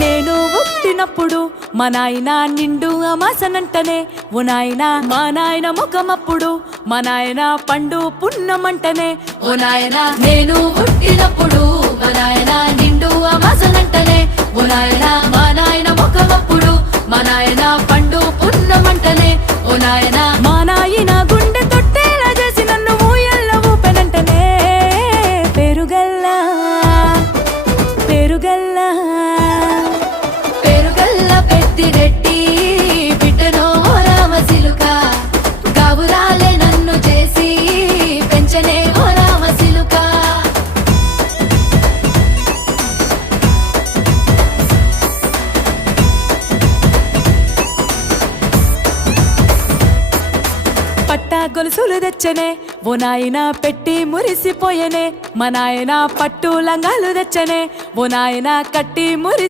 నేను పుట్టినప్పుడు మా నాయన నిండు అమాసనంటనే ఓ నాయన మా నాయన ముఖమప్పుడు మా నాయన పండు పున్నమంటనే ఓ నాయన నేను పుట్టినప్పుడు మా నాయన నిండు అమాసనంటనే ఓ నాయన మా నాయన ముఖమప్పుడు మా నాయన పండు పున్నమంటనే ఓ నాయన మా నాయన గుండె తొట్టేలా చేసి నన్ను ఊయల్ల ఊపెనంటనే పెరుగల్లా పెరుగల్లా పెరుగల్ల పెద్దిరెడ్డి బిడ్డనో రామసిలుక గావురాలే నన్ను చేసి పెంచనే ఓ రామసిలుక పట్టా గొలుసులు తెచ్చనే ఓ నాయన పెట్టి మురిసిపోయనే మా నాయన పట్టు లంగాలు తెచ్చనే ఓ నాయన కట్టి మురి